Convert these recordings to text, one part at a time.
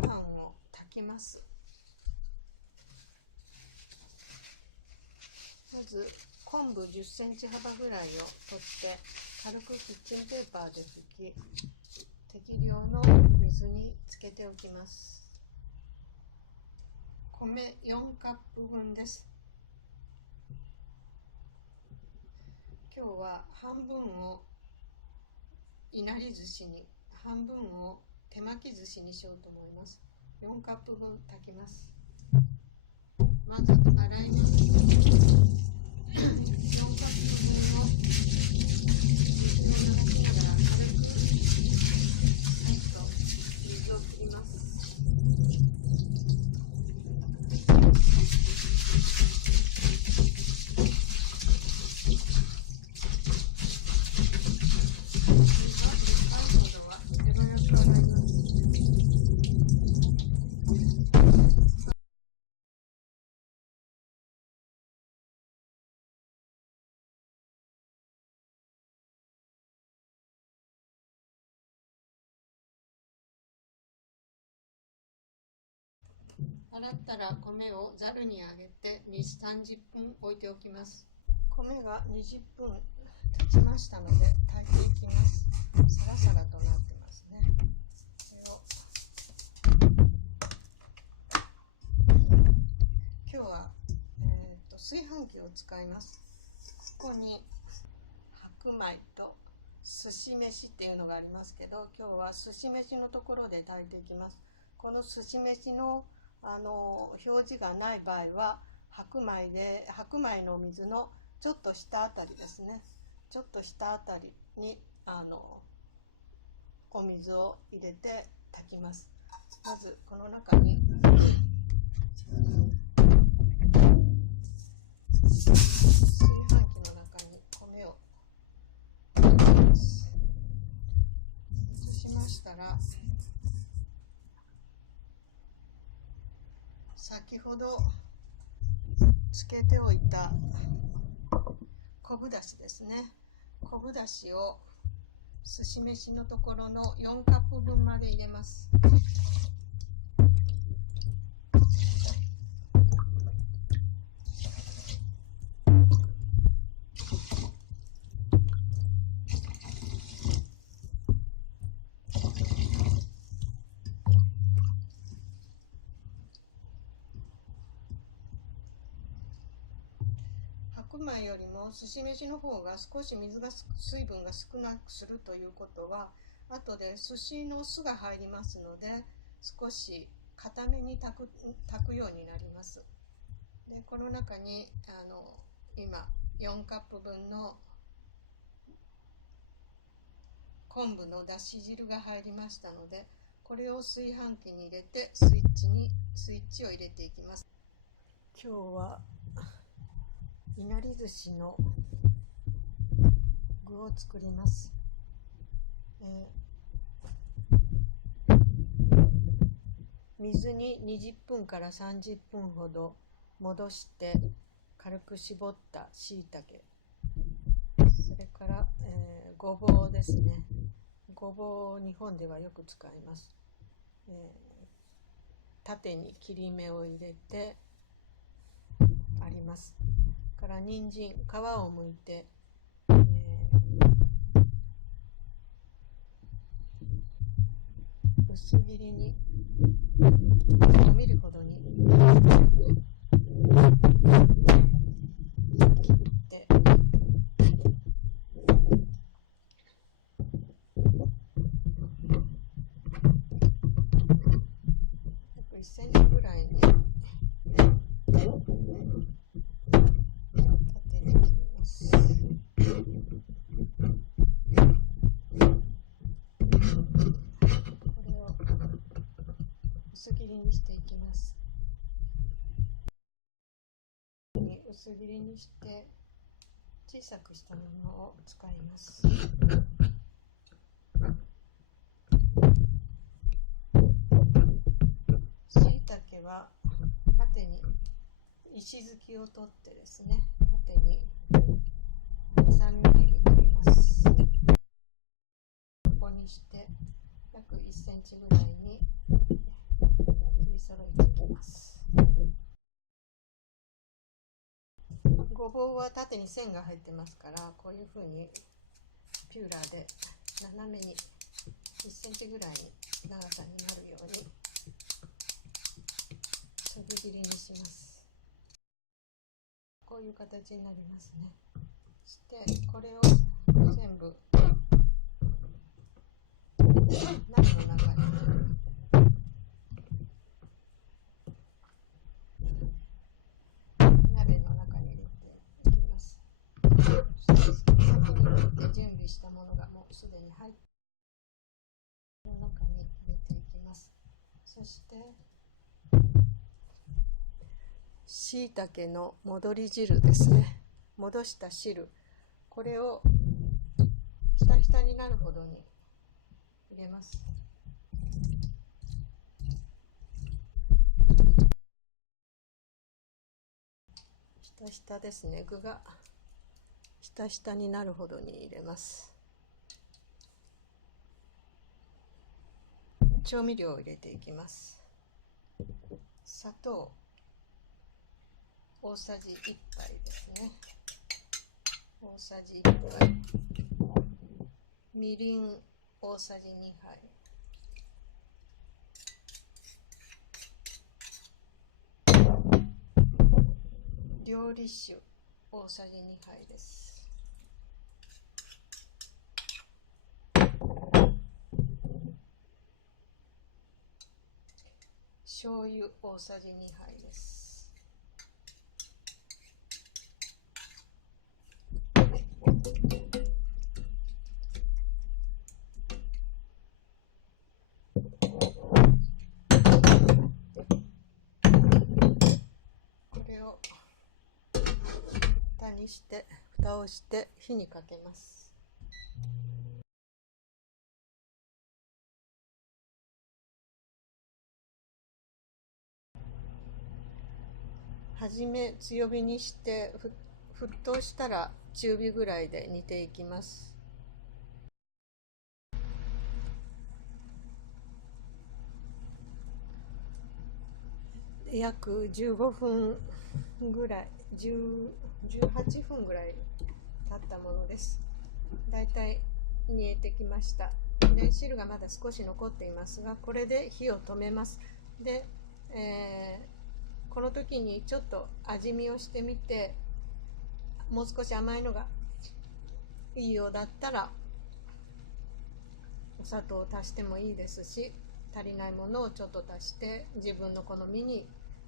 パンを炊きます。まず昆布10センチ幅ぐらいを取って軽くキッチンペーパーで拭き、適量の水につけておきます。米4カップ分です。今日は半分をいなり寿司に、半分を手巻き寿司にしようと思います。4カップ分炊きます。まず洗います。4カップ分を水を流しながら軽く水を切ります。洗ったら米をざるにあげて2、30分置いておきます。米が20分経ちましたので炊いていきます。サラサラとなってますね。今日は、炊飯器を使います。ここに白米と寿司飯っていうのがありますけど、今日は寿司飯のところで炊いていきます。この寿司飯の表示がない場合は白米の水のちょっと下あたりですね、ちょっと下あたりにお水を入れて炊きます。まずこの中に炊飯器の中に米を入れます。そうしましたら、先ほどつけておいた昆布だしですね。昆布だしを寿司飯のところの4カップ分まで入れます。白米よりも寿司飯の方が少し水分が少なくするということは、後で寿司の酢が入りますので少し固めに炊くようになります。でこの中に今4カップ分の昆布のだし汁が入りましたので、これを炊飯器に入れてスイッチを入れていきます。今日はいなり寿司の具を作ります。水に20分から30分ほど戻して軽く絞ったしいたけ、それから、ごぼうですね。ごぼうを日本ではよく使います。縦に切り目を入れてあります。から人参、皮をむいて、薄切りに5ミリほどに切って約1センチぐらいに縦に切ります。これを薄切りにしていきます。薄切りにして小さくしたものを使います。しいたけは縦に石突きを取ってですね、縦に3ミリに切ります。横にして約1センチぐらいに揃えていきます。ごぼうは縦に線が入ってますから、こういうふうにピューラーで斜めに1センチぐらいに長さになるようにそぎ切りにします。こういう形になりますね。そしてこれを全部鍋の中に入れていきます。先に入れて準備したものがもうすでに入ってこの中に入れていきます。そしてしいたけの戻り汁ですね。戻した汁、これをひたひたになるほどに入れます。ひたひたですね。具がひたひたになるほどに入れます。調味料を入れていきます。砂糖大さじ1杯ですね。大さじ1杯。みりん大さじ2杯。料理酒大さじ2杯です。醤油大さじ2杯です。これを蓋をして火にかけます。はじめ強火にして沸騰したら中火ぐらいで煮ていきます。約15分ぐらい、18分ぐらい経ったものです。だいたい煮えてきました。で、汁がまだ少し残っていますが、これで火を止めます。で、この時にちょっと味見をしてみて、もう少し甘いのがいいようだったらお砂糖を足してもいいですし、足りないものをちょっと足して自分の好みに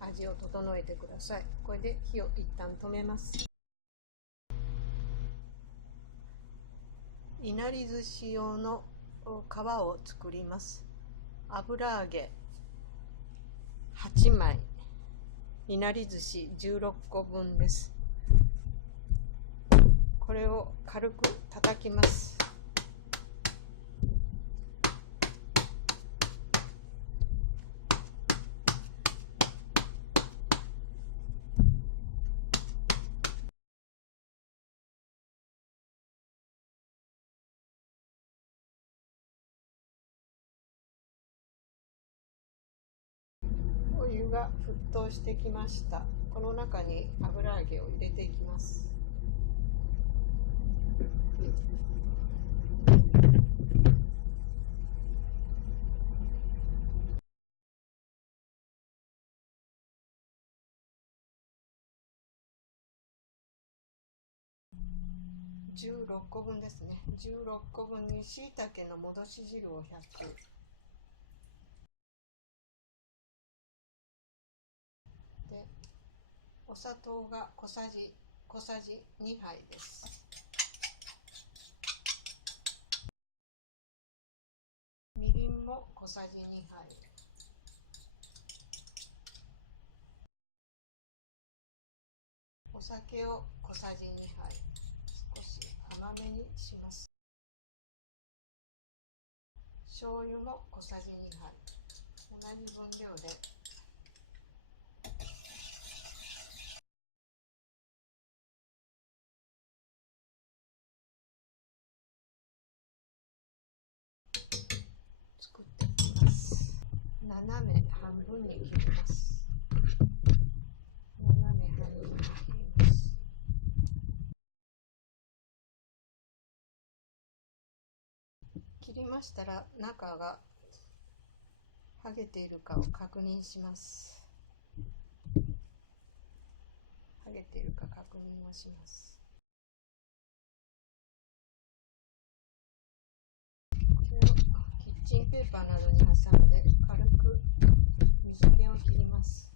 味を整えてください。これで火を一旦止めます。いなり寿司用の皮を作ります。油揚げ8枚、いなり寿司16個分です。これを軽く叩きます。お湯が沸騰してきました。この中に油揚げを入れていきます。16個分ですね。16個分にしいたけの戻し汁を100、でお砂糖が小さじ2杯です。みりんも小さじ2杯。お酒を小さじ2杯。少し甘めにします。醤油も小さじ2杯。同じ分量で作っていきます。斜め半分に切ります。斜め半分に切ります。切りましたら中が剥げているかを確認します。剥げているか確認をします。これをキッチンペーパーなどに挟んで軽く水気を切ります。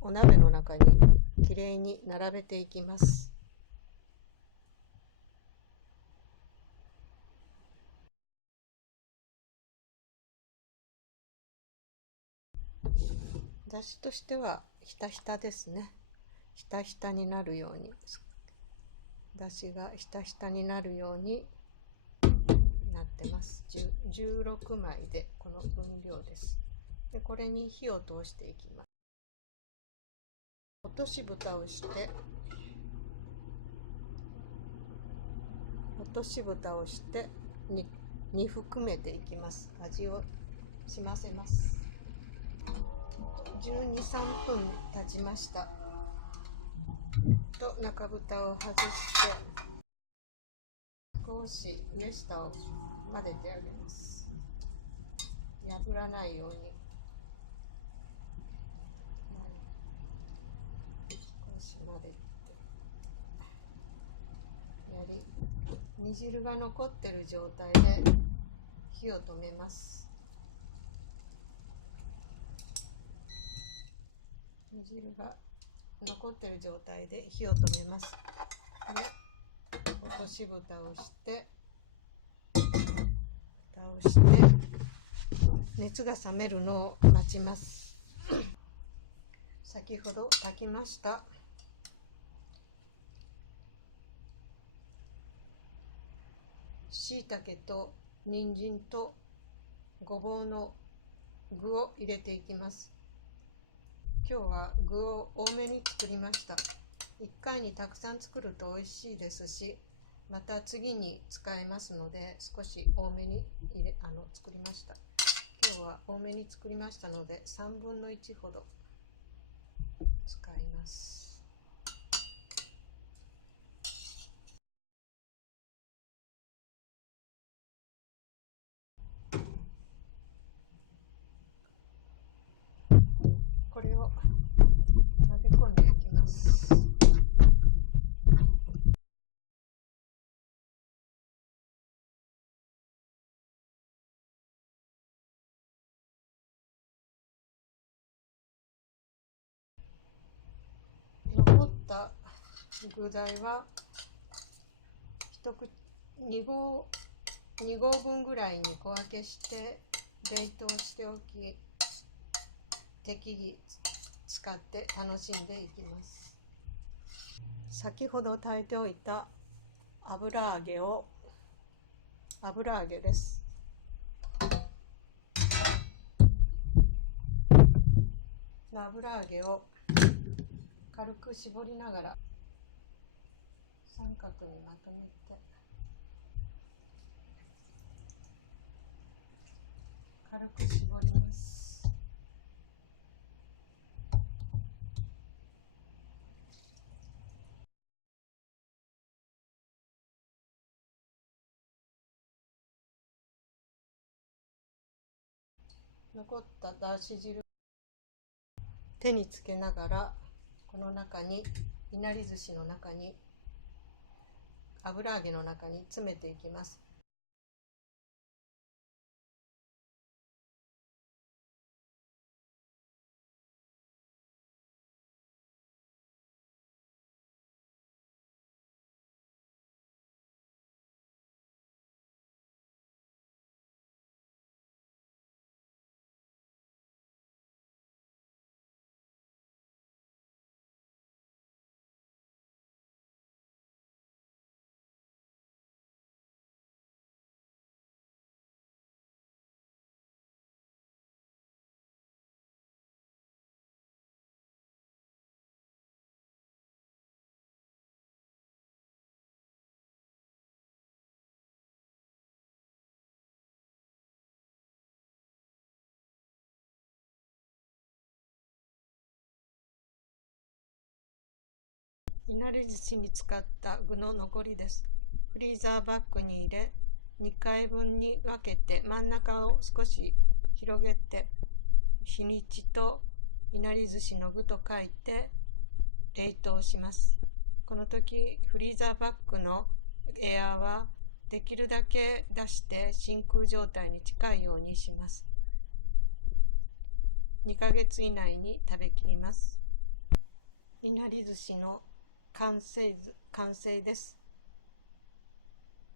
お鍋の中にきれいに並べていきます。だしとしてはひたひたですね。ひたひたになるように、だしがひたひたになるようになってます。16枚でこの分量です。でこれに火を通していきます。落とし蓋をして煮含めていきます。味をしませます。12、3分経ちました。と中蓋を外して少し上下を混ぜてあげます。破らないように少し混ぜてやり、煮汁が残っている状態で火を止めます。煮汁が残っている状態で火を止めます。で落とし蓋をして熱が冷めるのを待ちます。先ほど炊きましたしいたけと人参とごぼうの具を入れていきます。今日は具を多めに作りました。1回にたくさん作ると美味しいですし、また次に使えますので少し多めに作りました。今日は多めに作りましたので3分の1ほど使います。これを混ぜ込んでいきます。残った具材は2合分ぐらいに小分けして冷凍しておき、適宜使って楽しんでいきます。先ほど炊いておいた油揚げです。油揚げを軽く絞りながら三角にまとめて軽く絞ります。残っただし汁手につけながらこの中にいなり寿司の中に油揚げの中に詰めていきます。いなり寿司に使った具の残りです。フリーザーバッグに入れ、2回分に分けて真ん中を少し広げて、日にちといなり寿司の具と書いて冷凍します。この時、フリーザーバッグのエアーはできるだけ出して真空状態に近いようにします。2ヶ月以内に食べきります。いなり寿司の完成です。